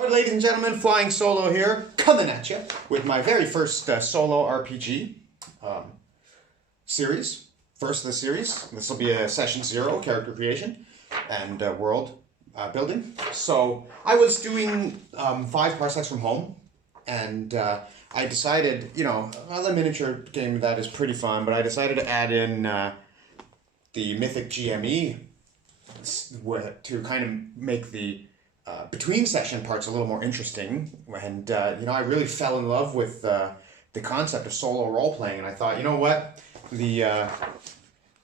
Alright, ladies and gentlemen, Flying Solo here, coming at you with my very first solo RPG series. First of the series. This will be a session 0, character creation and world building. So I was doing 5 parsecs from home, and I decided, the miniature game that is pretty fun, but I decided to add in the Mythic GME to kind of make the between session parts a little more interesting. And I really fell in love with the concept of solo role playing, and I thought, you know what, the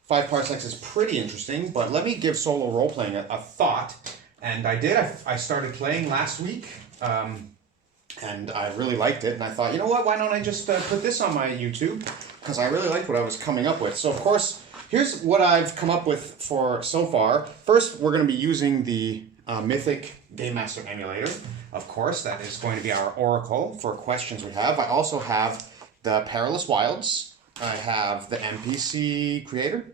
5 parsecs is pretty interesting, but let me give solo role playing a thought. And I did. I started playing last week, and I really liked it. And I thought, you know what, why don't I just put this on my YouTube, because I really liked what I was coming up with. So of course, here's what I've come up with for so far. First, we're going to be using the Mythic Game Master emulator. Of course, that is going to be our oracle for questions we have. I also have the Perilous Wilds. I have the NPC creator.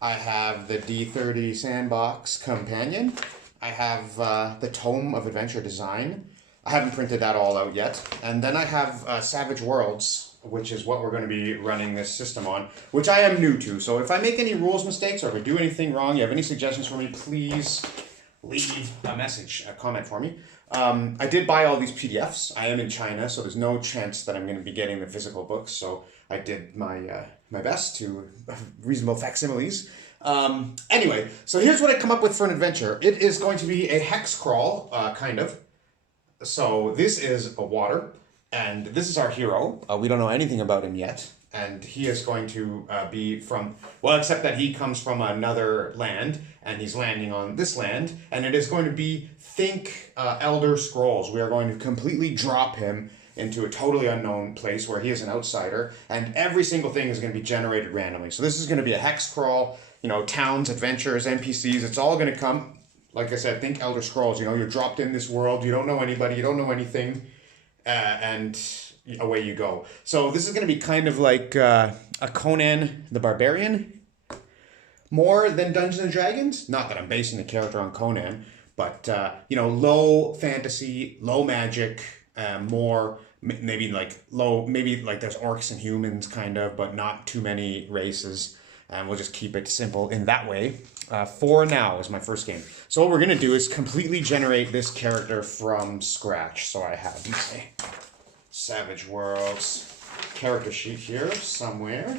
I have the D30 Sandbox companion. I have the Tome of Adventure Design. I haven't printed that all out yet. And then I have Savage Worlds, which is what we're going to be running this system on, which I am new to. So if I make any rules mistakes or if I do anything wrong, you have any suggestions for me, please leave a message, a comment for me. I did buy all these PDFs. I am in China, so there's no chance that I'm going to be getting the physical books. So I did my my best to reasonable facsimiles. Anyway, so here's what I come up with for an adventure. It is going to be a hex crawl, kind of. So this is a water, and this is our hero. We don't know anything about him yet. And he is going to be from, well, except that he comes from another land, and he's landing on this land, and it is going to be, think Elder Scrolls. We are going to completely drop him into a totally unknown place where he is an outsider, and every single thing is going to be generated randomly. So this is going to be a hex crawl, towns, adventures, NPCs, it's all going to come, like I said, think Elder Scrolls, you're dropped in this world, you don't know anybody, you don't know anything, and away you go. So this is going to be kind of like a Conan the Barbarian, more than Dungeons & Dragons. Not that I'm basing the character on Conan, but, low fantasy, low magic, more, maybe like there's orcs and humans kind of, but not too many races. And we'll just keep it simple in that way. For now is my first game. So what we're going to do is completely generate this character from scratch. So I have my Savage Worlds character sheet here somewhere.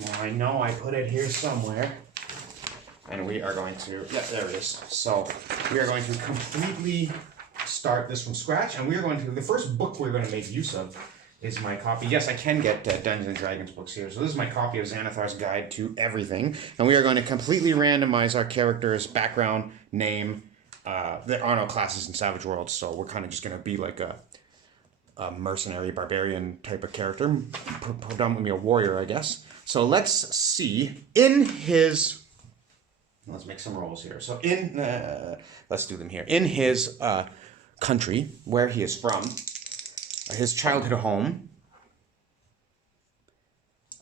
Now I know I put it here somewhere. And we are going to, yeah, there it is. So we are going to completely start this from scratch. And we are going to, the first book we're going to make use of is my copy. Yes, I can get Dungeons & Dragons books here. So this is my copy of Xanathar's Guide to Everything. And we are going to completely randomize our character's background, name. There are no classes in Savage Worlds, so we're kind of just going to be like a mercenary, barbarian type of character. Predominantly a warrior, I guess. So let's see. Let's make some rolls here. So let's do them here. In his country, where he is from, his childhood home,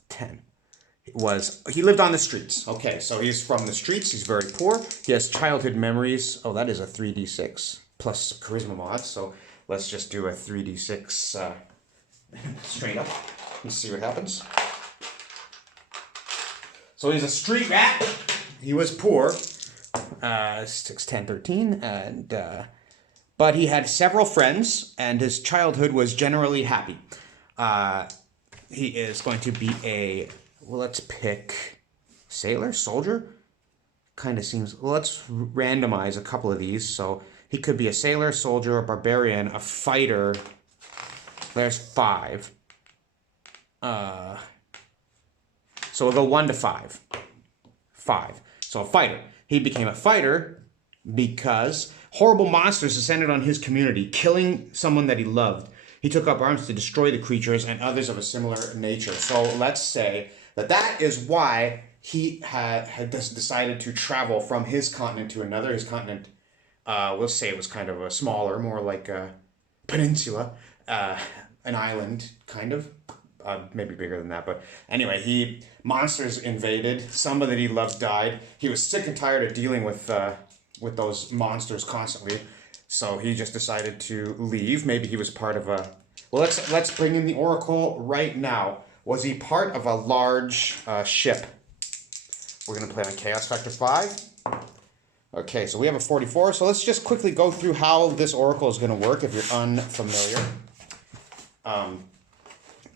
10, he lived on the streets. Okay, so he's from the streets, he's very poor, he has childhood memories. Oh, that is a 3d6 plus charisma mods, so let's just do a 3d6 straight up and see what happens. So he's a street rat, he was poor, 6, 10, 13, and but he had several friends, and his childhood was generally happy. He is going to be let's pick sailor, soldier? Kind of seems, let's randomize a couple of these. So he could be a sailor, soldier, a barbarian, a fighter. There's 5. So we'll go 1 to 5. 5. So a fighter. He became a fighter because horrible monsters descended on his community, killing someone that he loved. He took up arms to destroy the creatures and others of a similar nature. So let's say that is why he had decided to travel from his continent to another. His continent, we'll say it was kind of a smaller, more like a peninsula, an island, kind of. Maybe bigger than that, but anyway, monsters invaded. Someone that he loved died. He was sick and tired of dealing with those monsters constantly. So he just decided to leave. Maybe he was part of a... Well, let's bring in the Oracle right now. Was he part of a large ship? We're going to play on Chaos Factor 5. Okay, so we have a 44. So let's just quickly go through how this Oracle is going to work if you're unfamiliar.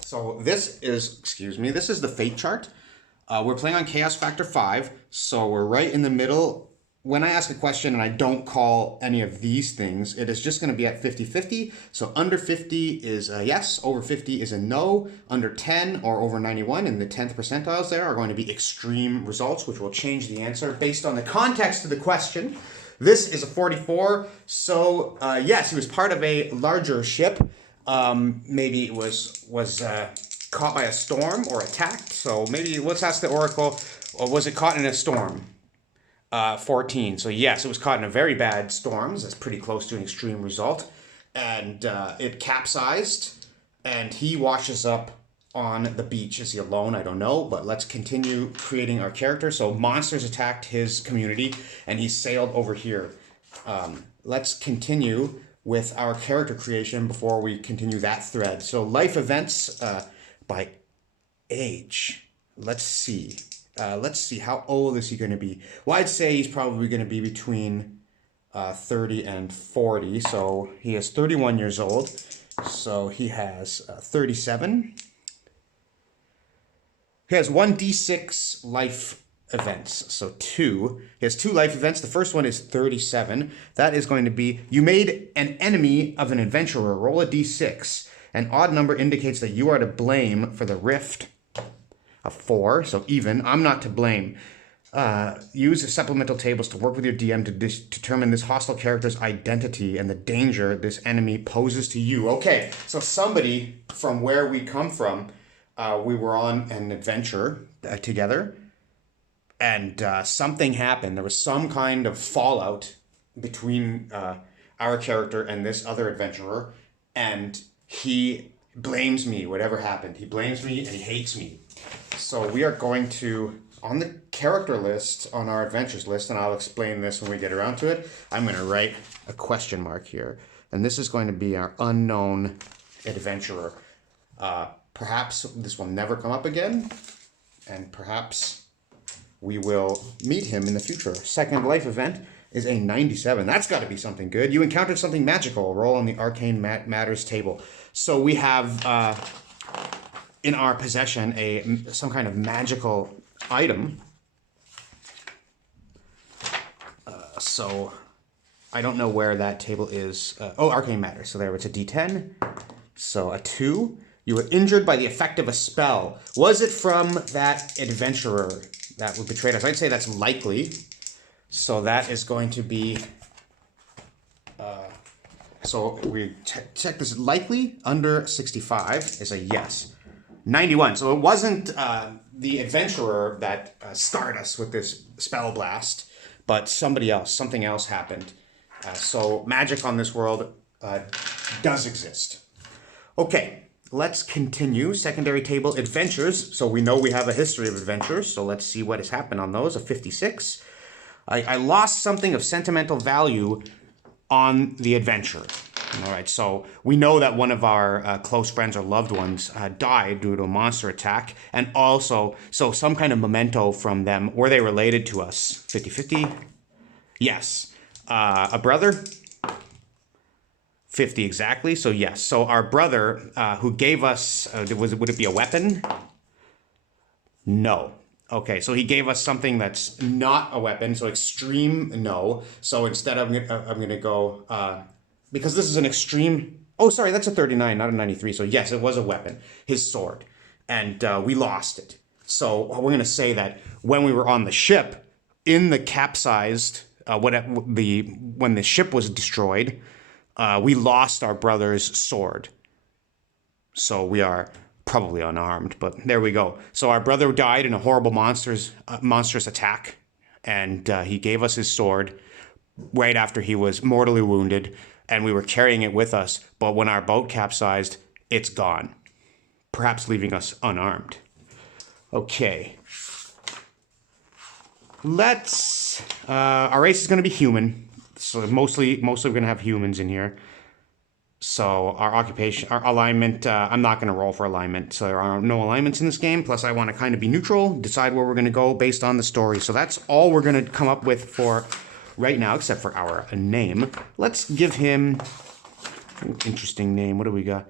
So this is, this is the fate chart. We're playing on Chaos Factor 5, so we're right in the middle. When I ask a question and I don't call any of these things, it is just going to be at 50-50. So under 50 is a yes, over 50 is a no, under 10 or over 91 in the 10th percentiles there are going to be extreme results, which will change the answer based on the context of the question. This is a 44, so yes, he was part of a larger ship. Maybe it was caught by a storm or attacked. So maybe let's ask the Oracle, was it caught in a storm? 14. So yes, it was caught in a very bad storm. That's pretty close to an extreme result. And it capsized, and he washes up on the beach. Is he alone? I don't know, but let's continue creating our character. So monsters attacked his community, and he sailed over here. Let's continue with our character creation before we continue that thread. So life events by age. Let's see. How old is he going to be? Well, I'd say he's probably going to be between 30 and 40. So he is 31 years old. So he has 37. He has 1d6 life events. So 2. He has 2 life events. The first one is 37. That is going to be, you made an enemy of an adventurer. Roll a d6. An odd number indicates that you are to blame for the rift. A 4, so even. I'm not to blame. Use the supplemental tables to work with your DM to determine this hostile character's identity and the danger this enemy poses to you. Okay, so somebody from where we come from, we were on an adventure together, and something happened. There was some kind of fallout between our character and this other adventurer, and he blames me, whatever happened. He blames me and he hates me. So we are going to, on the character list, on our adventures list, and I'll explain this when we get around to it, I'm going to write a question mark here. And this is going to be our unknown adventurer. Perhaps this will never come up again, and perhaps we will meet him in the future. Second life event is a 97. That's got to be something good. You encountered something magical. Roll on the Arcane Matters table. So we have in our possession some kind of magical item. So I don't know where that table is. Arcane Matters. So there, it's a D10. So a 2. You were injured by the effect of a spell. Was it from that adventurer that betrayed us? I'd say that's likely. So that is going to be... so we check this. Likely under 65 is a yes. 91. So it wasn't the adventurer that scarred us with this spell blast, but somebody else. Something else happened. So magic on this world does exist. Okay, let's continue. Secondary table, adventures. So we know we have a history of adventures. So let's see what has happened on those. A 56. I lost something of sentimental value on the adventure. All right, so we know that one of our close friends or loved ones died due to a monster attack, and also, so some kind of memento from them. Were they related to us? 50-50? Yes. A brother? 50 exactly, so yes. So our brother who gave us, would it be a weapon? No. Okay, so he gave us something that's not a weapon, so extreme, no. So instead I'm going to go, because this is an extreme, oh, sorry, that's a 39, not a 93. So yes, it was a weapon, his sword, and we lost it. So we're going to say that when we were on the ship, in the capsized, when the ship was destroyed, we lost our brother's sword. So we are probably unarmed, but there we go. So our brother died in a horrible monstrous attack, and he gave us his sword right after he was mortally wounded, and we were carrying it with us, but when our boat capsized, it's gone, perhaps leaving us unarmed. Okay. Our race is going to be human. So mostly we're gonna have humans in here. So our occupation, our alignment, I'm not going to roll for alignment. So there are no alignments in this game. Plus I want to kind of be neutral, decide where we're going to go based on the story. So that's all we're going to come up with for right now, except for our name. Let's give him an interesting name. What do we got?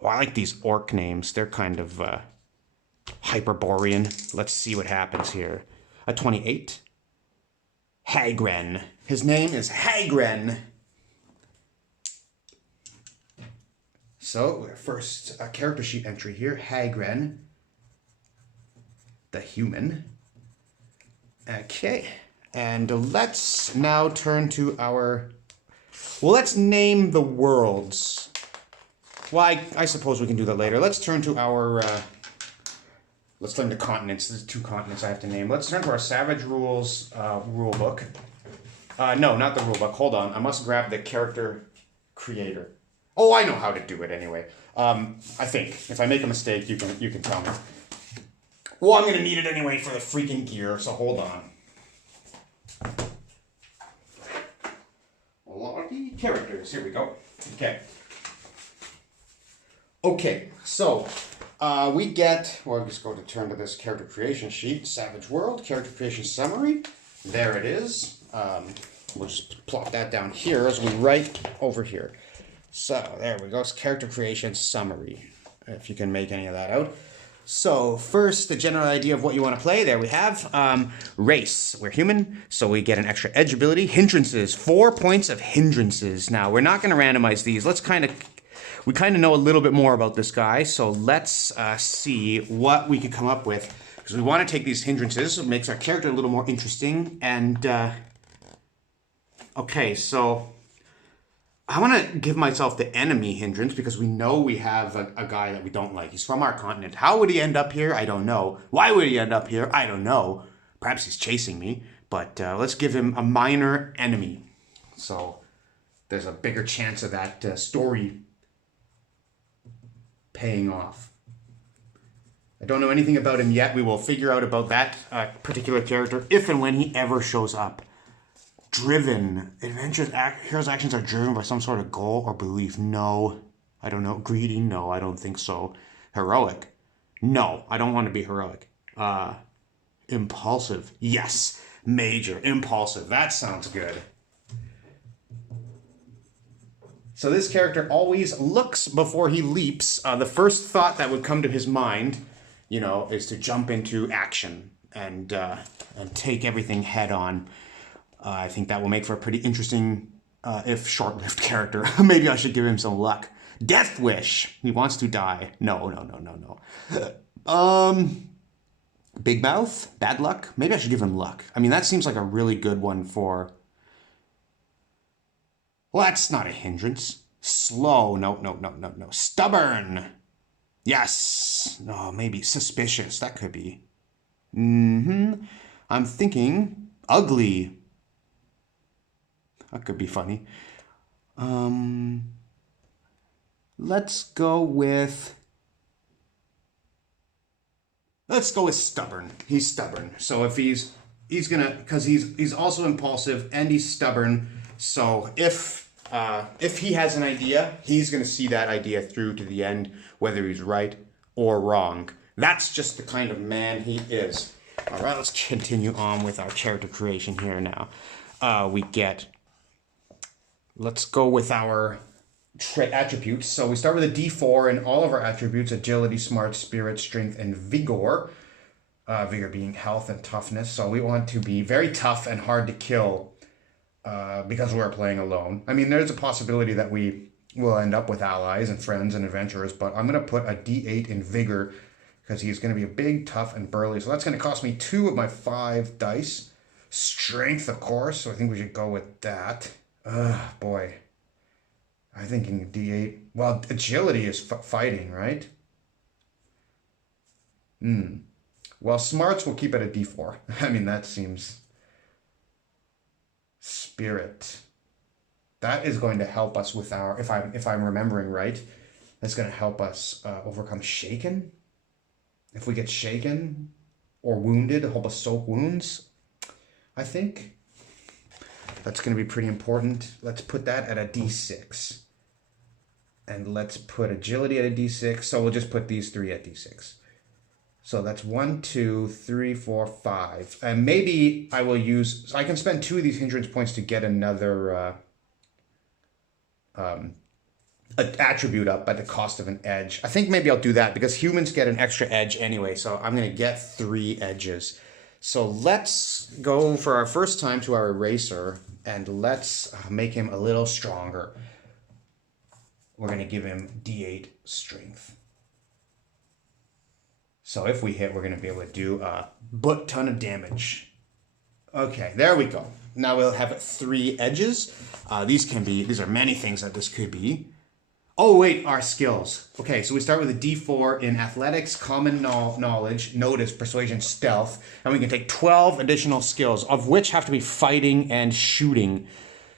Oh, I like these orc names. They're kind of Hyperborean. Let's see what happens here. A 28. Hagren. His name is Hagren. So, first character sheet entry here, Hagren, the human. Okay, and let's now turn to our, well, let's name the worlds. Well, I suppose we can do that later. Let's turn to our, let's turn to continents. There's 2 continents I have to name. Let's turn to our Savage Rules rule book. No, not the rule book. Hold on. I must grab the character creator. Oh, I know how to do it anyway. I think. If I make a mistake, you can tell me. Well, I'm going to need it anyway for the freaking gear, so hold on. Lottie characters. Here we go. Okay. Okay, so we get, well, I'm just going to turn to this character creation sheet. Savage World, character creation summary. There it is. We'll just plop that down here as we write over here. So, there we go. It's character creation summary, if you can make any of that out. So, first, the general idea of what you want to play. There we have. Race. We're human, so we get an extra edge ability. Hindrances. 4 points of hindrances. Now, we're not going to randomize these. We kind of know a little bit more about this guy, so let's see what we could come up with. Because we want to take these hindrances, so it makes our character a little more interesting. And, okay, so I want to give myself the enemy hindrance because we know we have a guy that we don't like. He's from our continent. How would he end up here? I don't know. Why would he end up here? I don't know. Perhaps he's chasing me. But let's give him a minor enemy. So there's a bigger chance of that story paying off. I don't know anything about him yet. We will figure out about that particular character if and when he ever shows up. Driven. Hero's actions are driven by some sort of goal or belief. No. I don't know. Greedy? No, I don't think so. Heroic? No, I don't want to be heroic. Impulsive? Yes. Major. Impulsive. That sounds good. So this character always looks before he leaps. The first thought that would come to his mind, you know, is to jump into action and take everything head on. I think that will make for a pretty interesting, if short-lived character. Maybe I should give him some luck. Death Wish. He wants to die. No. Big Mouth. Bad Luck. Maybe I should give him luck. I mean, that seems like a really good one for... Well, that's not a hindrance. Slow. No. Stubborn. Yes. No, maybe suspicious. That could be. I'm thinking ugly. That could be funny. Let's go with stubborn. He's stubborn. So if he's gonna, because he's also impulsive and he's stubborn. So if he has an idea, he's gonna see that idea through to the end, whether he's right or wrong. That's just the kind of man he is. All right, let's continue on with our character creation here now. Let's go with our attributes. So we start with a D4 and all of our attributes: agility, smart, spirit, strength, and vigor. Vigor being health and toughness. So we want to be very tough and hard to kill because we're playing alone. I mean, there's a possibility that we will end up with allies and friends and adventurers, but I'm going to put a D8 in vigor because he's going to be a big, tough, and burly. So that's going to cost me 2 of my 5 dice. Strength, of course, so I think we should go with that. Boy. I'm thinking D8. Well, agility is fighting, right? Well, smarts will keep it at D4. I mean, that seems... Spirit. That is going to help us with our... If I'm remembering right, that's going to help us overcome shaken. If we get shaken or wounded, help us soak wounds, I think. That's going to be pretty important. Let's put that at a D6. And let's put agility at a D6. So we'll just put these three at D6. So that's 1, 2, 3, 4, 5. And maybe I will use... So I can spend 2 of these hindrance points to get another attribute up at the cost of an edge. I think maybe I'll do that because humans get an extra edge anyway. So I'm going to get 3 edges. So let's go for our first time to our eraser. And let's make him a little stronger. We're going to give him D8 strength. So if we hit, we're going to be able to do a butt ton of damage. Okay, there we go. Now we'll have 3 edges. These are many things that this could be. Oh wait, our skills. Okay, so we start with a D4 in athletics, common knowledge, notice, persuasion, stealth, and we can take 12 additional skills, of which have to be fighting and shooting.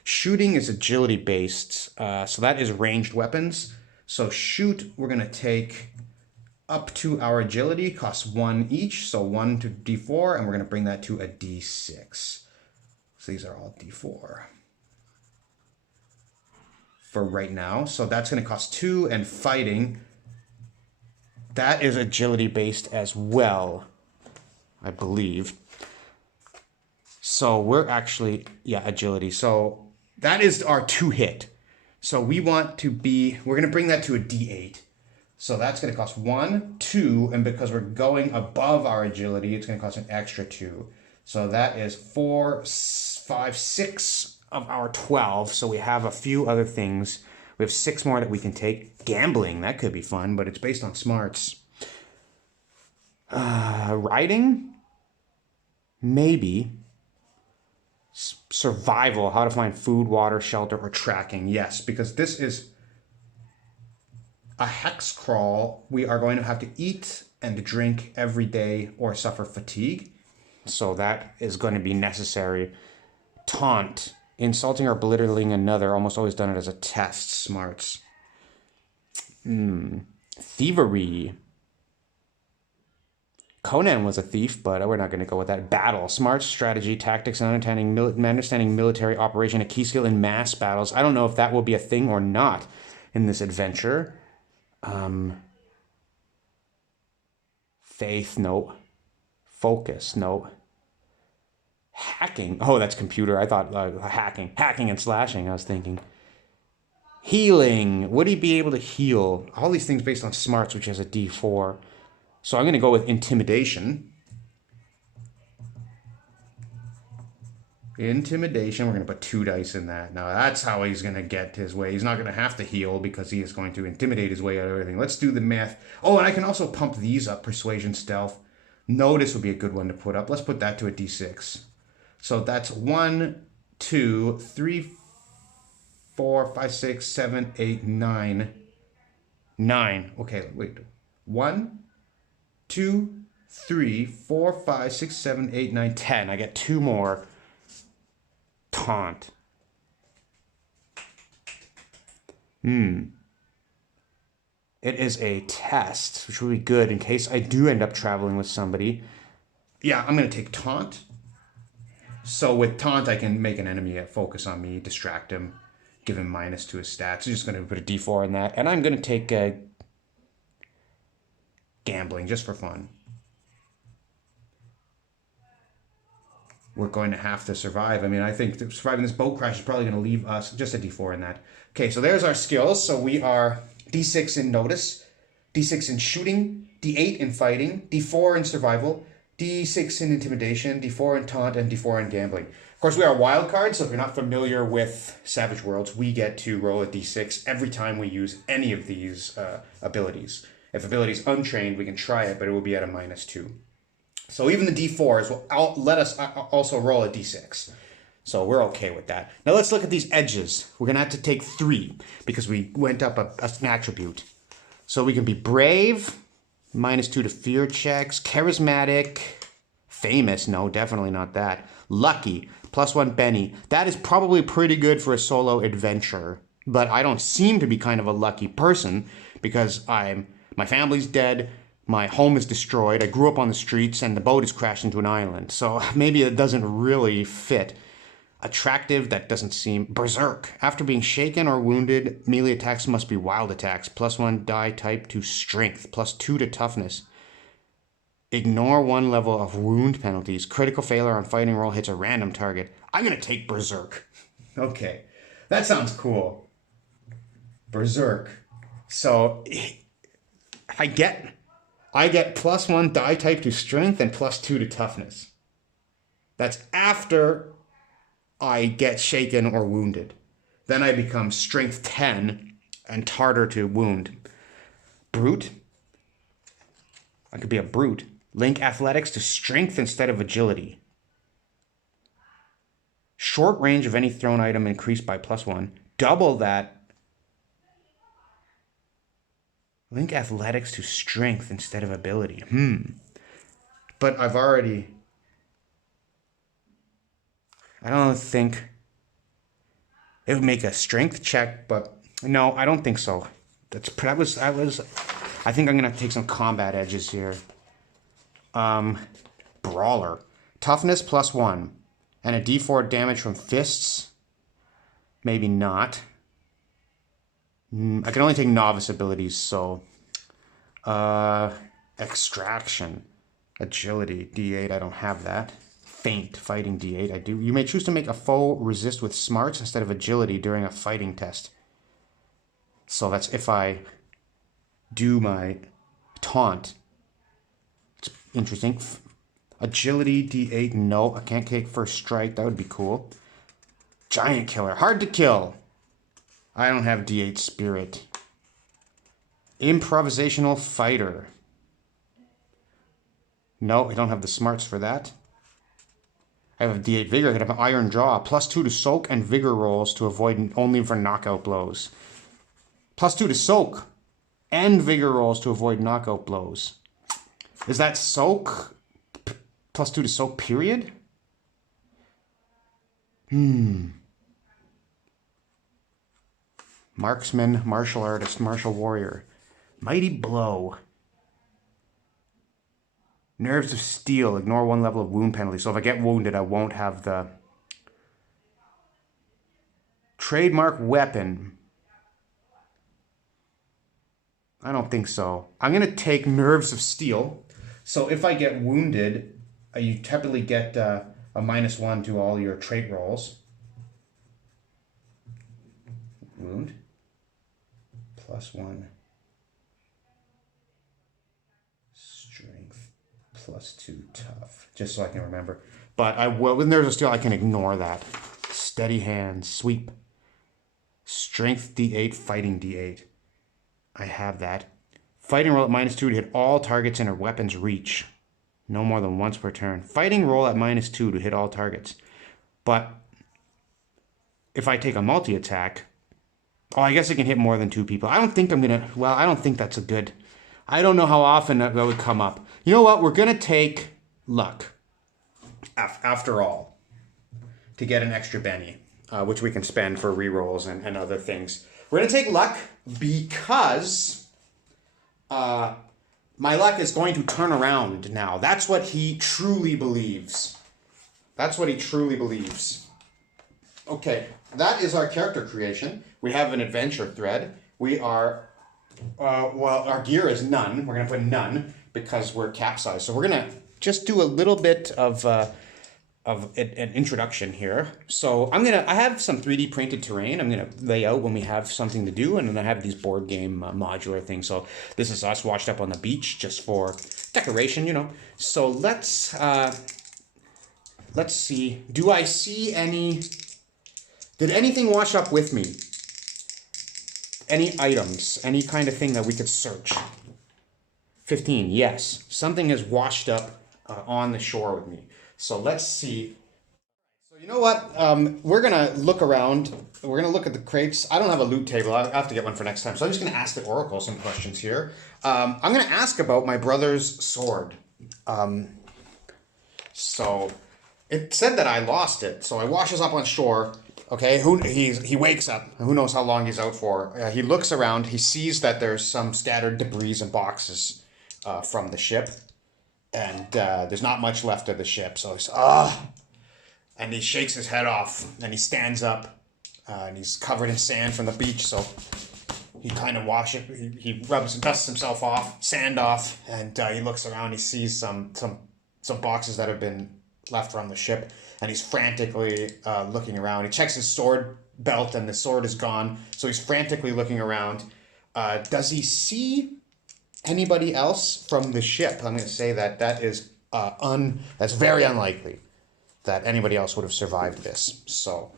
Shooting is agility based, so that is ranged weapons. So shoot, we're gonna take up to our agility, costs 1 each, so 1 to D4, and we're gonna bring that to a D6. So these are all D4. For right now, so that's going to cost 2, and fighting, that is agility based as well, I believe. So we're actually, yeah, agility. So that is our 2 hit. So we want to be, we're going to bring that to a D8. So that's going to cost 1, 2, and because we're going above our agility, it's going to cost an extra 2. So that is 4, 5, 6 of our 12, so we have a few other things. We have 6 more that we can take. Gambling, that could be fun, but it's based on smarts. Writing? Maybe. Survival, how to find food, water, shelter, or tracking. Yes, because this is a hex crawl. We are going to have to eat and drink every day or suffer fatigue. So that is going to be necessary. Taunt. Insulting or belittling another, almost always done it as a test. Smarts. Thievery. Conan was a thief, but we're not going to go with that. Battle. Smarts, strategy, tactics, and understanding military operation, a key skill in mass battles. I don't know if that will be a thing or not in this adventure. Faith, no. Focus, no. Hacking. Oh, that's computer. I thought hacking. Hacking and slashing, I was thinking. Healing. Would he be able to heal? All these things based on smarts, which has a D4. So I'm going to go with intimidation. Intimidation. We're going to put 2 dice in that. Now, that's how he's going to get his way. He's not going to have to heal because he is going to intimidate his way out of everything. Let's do the math. Oh, and I can also pump these up. Persuasion, stealth. Notice would be a good one to put up. Let's put that to a D6. So that's 1, 2, 3, 4, 5, 6, 7, 8, 9. 9. Okay, wait. 1, 2, 3, 4, 5, 6, 7, 8, 9, 10. I get 2 more. Taunt. It is a test, which will be good in case I do end up traveling with somebody. Yeah, I'm going to take taunt. So with taunt, I can make an enemy focus on me, distract him, give him -2 to his stats. I'm just going to put a D4 in that. And I'm going to take gambling just for fun. We're going to have to survive. I mean, I think surviving this boat crash is probably going to leave us just a D4 in that. Okay, so there's our skills. So we are D6 in notice, D6 in shooting, D8 in fighting, D4 in survival, D6 in intimidation, D4 in taunt, and D4 in gambling. Of course, we are wild cards, so if you're not familiar with Savage Worlds, we get to roll a D6 every time we use any of these abilities. If ability is untrained, we can try it, but it will be at a -2. So even the D4s will let us also roll a D6. So we're okay with that. Now let's look at these edges. We're going to have to take 3 because we went up an attribute. So we can be brave, -2 to fear checks, charismatic, famous, no, definitely not that. Lucky, +1 Benny. That is probably pretty good for a solo adventure, but I don't seem to be kind of a lucky person because my family's dead, my home is destroyed, I grew up on the streets, and the boat has crashed into an island. So maybe it doesn't really fit. attractive, that doesn't seem... Berserk. After being shaken or wounded, melee attacks must be wild attacks. +1 die type to strength. +2 to toughness. Ignore 1 level of wound penalties. Critical failure on fighting roll hits a random target. I'm going to take Berserk. Okay. That sounds cool. Berserk. So I get +1 die type to strength and +2 to toughness. That's after I get shaken or wounded. Then I become strength 10 and harder to wound. Brute. I could be a brute. Link athletics to strength instead of agility. Short range of any thrown item increased by +1. Double that. Link athletics to strength instead of ability. But I've already... I don't think it would make a strength check, but no, I don't think so. I think I'm gonna take some combat edges here. Brawler. Toughness +1. And a D4 damage from fists. Maybe not. I can only take novice abilities, so... Extraction. Agility, D8, I don't have that. Feint, fighting D8, I do. You may choose to make a foe resist with smarts instead of agility during a fighting test. So that's if I do my taunt. It's interesting. Agility, D8, no. I can't take first strike, that would be cool. Giant killer, hard to kill. I don't have D8 spirit. Improvisational fighter. No, I don't have the smarts for that. I have a D8 vigor. I could have an iron jaw. +2 to soak and vigor rolls to avoid only for knockout blows. +2 to soak and vigor rolls to avoid knockout blows. Is that soak? +2 to soak, period? Marksman, martial artist, martial warrior. Mighty blow. Nerves of steel. Ignore 1 level of wound penalty. So if I get wounded, I won't have the... Trademark weapon. I don't think so. I'm going to take nerves of steel. So if I get wounded, you typically get a -1 to all your trait rolls. Wound. +1. Strength. +2 tough. Just so I can remember. But I will, with nerves of steel, I can ignore that. Steady hand. Sweep. Strength D8. Fighting D8. I have that. Fighting roll at -2 to hit all targets in a weapon's reach. No more than once per turn. Fighting roll at -2 to hit all targets. But if I take a multi-attack... Oh, I guess I can hit more than 2 people. I don't think I'm going to... Well, I don't think that's a good... I don't know how often that would come up. You know what? We're going to take luck. After all. To get an extra Benny. Which we can spend for rerolls and other things. We're going to take luck because... my luck is going to turn around now. That's what he truly believes. That's what he truly believes. Okay, that is our character creation. We have an adventure thread. We are, well, our gear is none. We're going to put none because we're capsized. So we're going to just do a little bit of an introduction here. So I have some 3D printed terrain. I'm going to lay out when we have something to do, and then I have these board game modular things. So this is us washed up on the beach just for decoration, you know. So let's see. Do I see any? Did anything wash up with me? Any items? Any kind of thing that we could search? 15. Yes, something has washed up on the shore with me. So let's see. So you know what? We're going to look around. We're going to look at the crates. I don't have a loot table. I have to get one for next time. So I'm just going to ask the Oracle some questions here. I'm going to ask about my brother's sword. So it said that I lost it. So he washes up on shore. Okay, he wakes up. Who knows how long he's out for. He looks around. He sees that there's some scattered debris and boxes from the ship. And there's not much left of the ship. So he's, and he shakes his head off, and he stands up, and he's covered in sand from the beach, so he kind of he dusts himself off, sand off, and he looks around. He sees some boxes that have been left from the ship, and he's frantically looking around. He checks his sword belt, and the sword is gone, so he's frantically looking around. Does he see anybody else from the ship? I'm going to say that is that's very unlikely that anybody else would have survived this. So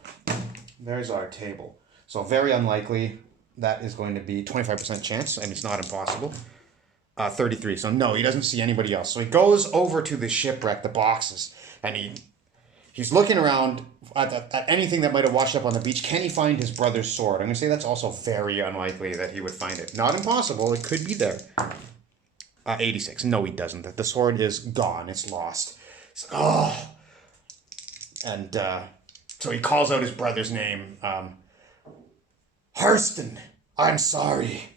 there's our table. So very unlikely. That is going to be 25% chance, and it's not impossible. 33. So no, he doesn't see anybody else. So he goes over to the shipwreck, the boxes, and he's looking around at anything that might have washed up on the beach. Can he find his brother's sword? I'm going to say that's also very unlikely that he would find it. Not impossible. It could be there. 86. No, he doesn't. The sword is gone. It's lost. Oh. And so he calls out his brother's name. Hurston, I'm sorry.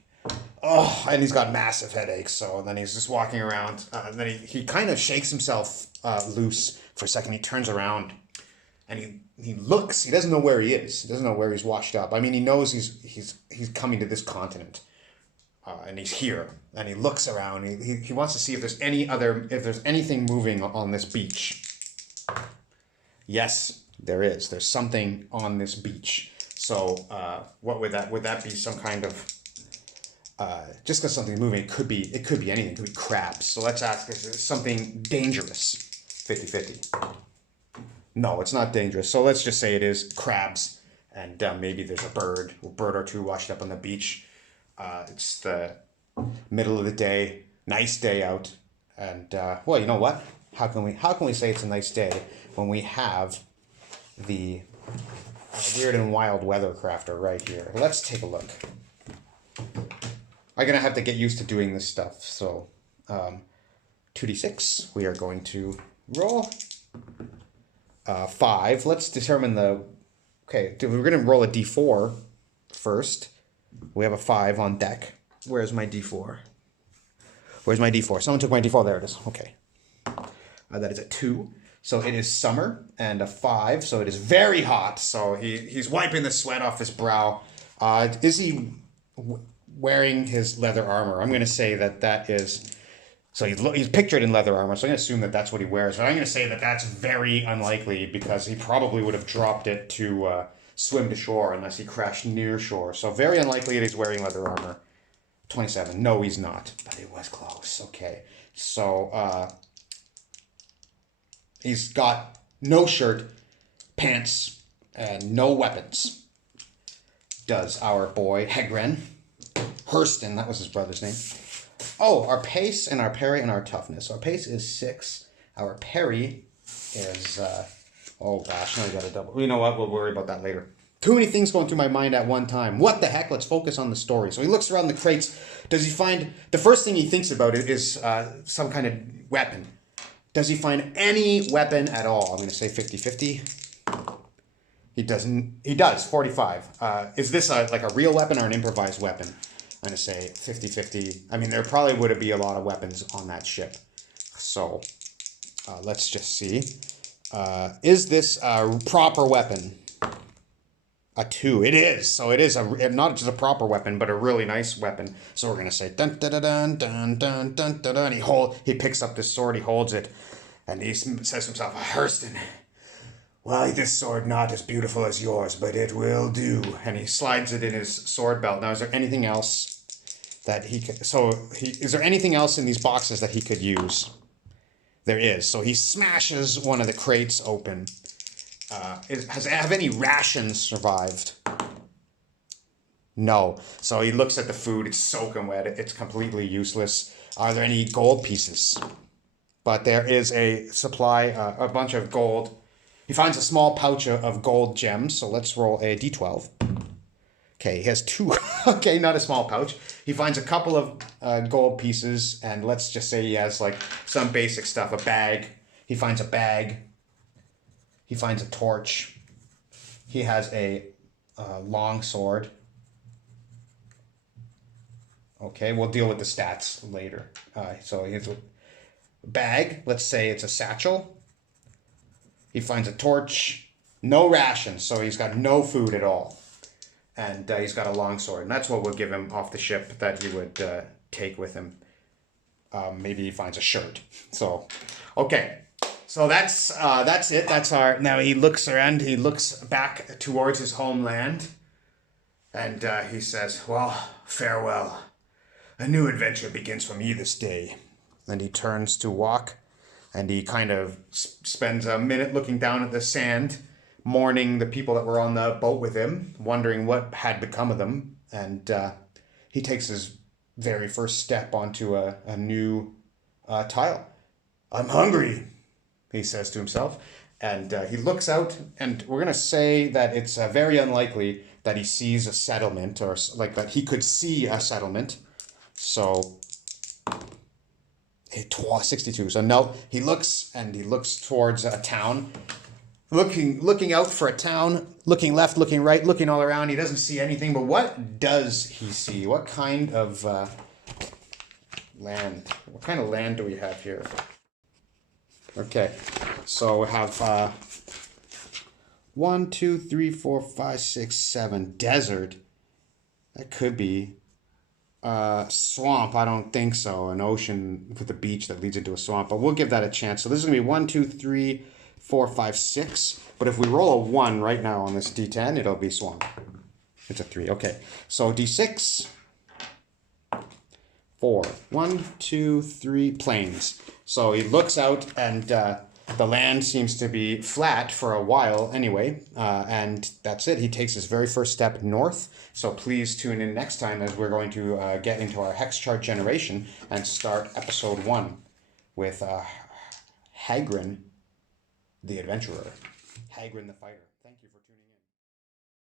Oh, and he's got massive headaches. So then he's just walking around. And then he kind of shakes himself loose for a second. He turns around and he looks. He doesn't know where he is. He doesn't know where he's washed up. I mean, he knows he's coming to this continent. And he's here. And he looks around. He wants to see if there's anything moving on this beach. Yes, there is. There's something on this beach. So what would that? Would that be some kind of just because something's moving? It could be anything. It could be crabs. So let's ask: is it something dangerous? 50-50. No, it's not dangerous. So let's just say it is crabs, and maybe there's a bird or two washed up on the beach. It's the middle of the day, nice day out, and well, you know what? How can we say it's a nice day when we have the Weird and Wild Weather Crafter right here? Let's take a look. I'm gonna have to get used to doing this stuff. So 2d6. We are going to roll 5. Let's determine the. Okay, we're gonna roll a d4 first. We have a 5 on deck. Where's my d4? Where's my d4? Someone took my d4. There it is. Okay. That is a 2. So it is summer, and a 5. So it is very hot. So he's wiping the sweat off his brow. Is he wearing his leather armor? I'm going to say that is. So he's pictured in leather armor. So I'm going to assume that that's what he wears. But I'm going to say that that's very unlikely because he probably would have dropped it to swim to shore unless he crashed near shore. So very unlikely that he's wearing leather armor. 27. No, he's not. But it was close. Okay. So he's got no shirt, pants, and no weapons. Does our boy Hegren. Hurston, that was his brother's name. Oh, our pace and our parry and our toughness. Our pace is 6. Our parry is, oh gosh, now we got a double. You know what? We'll worry about that later. Too many things going through my mind at one time. What the heck? Let's focus on the story. So he looks around the crates. Does he find, the first thing he thinks about it is some kind of weapon. Does he find any weapon at all? I'm going to say 50-50. He doesn't. He does, 45. Is this like a real weapon or an improvised weapon? I'm going to say 50-50. I mean, there probably would be a lot of weapons on that ship. So let's just see. Is this a proper weapon? A 2. It is. So it is not just a proper weapon, but a really nice weapon. So we're going to say dun dun dun dun dun dun dun dun. He picks up this sword, he holds it, and he says to himself, Hurston, well, this sword not as beautiful as yours, but it will do. And he slides it in his sword belt. Now, is there anything else that he could... is there anything else in these boxes that he could use? There is. So he smashes one of the crates open. Have any rations survived? No. So he looks at the food. It's soaking wet. It's completely useless. Are there any gold pieces? But there is a supply, a bunch of gold. He finds a small pouch of gold gems. So let's roll a d12. Okay, he has 2. Okay, not a small pouch. He finds a couple of gold pieces. And let's just say he has like some basic stuff. A bag. He finds a bag. He finds a torch. He has a long sword. Okay, we'll deal with the stats later. So he has a bag. Let's say it's a satchel. He finds a torch, no rations, so he's got no food at all. And he's got a longsword, and that's what we'll give him off the ship that he would take with him. Maybe he finds a shirt. So, okay. So that's it. That's our. Now he looks around. He looks back towards his homeland, and he says, "Well, farewell. A new adventure begins for me this day." Then he turns to walk, and he kind of spends a minute looking down at the sand, mourning the people that were on the boat with him, wondering what had become of them. And he takes his very first step onto a new tile. "I'm hungry," he says to himself. And he looks out, and we're going to say that it's very unlikely that he sees a settlement, or like that he could see a settlement. So, 62. So no, he looks towards a town, looking out for a town, looking left, looking right, looking all around. He doesn't see anything, but what does he see? What kind of land? What kind of land do we have here? Okay, so we have 1, 2, 3, 4, 5, 6, 7. Desert. That could be swamp. I don't think so. An ocean with a beach that leads into a swamp, but we'll give that a chance. So this is gonna be 1, 2, 3, 4, 5, 6. But if we roll a 1 right now on this D10, it'll be swamp. It's a 3. Okay, so D6. 4. 1, 2, 3. Plains. So he looks out, and the land seems to be flat for a while anyway, and that's it. He takes his very first step north. So please tune in next time, as we're going to get into our hex chart generation and start episode 1 with Hagrin the Adventurer. Hagrin the Fighter.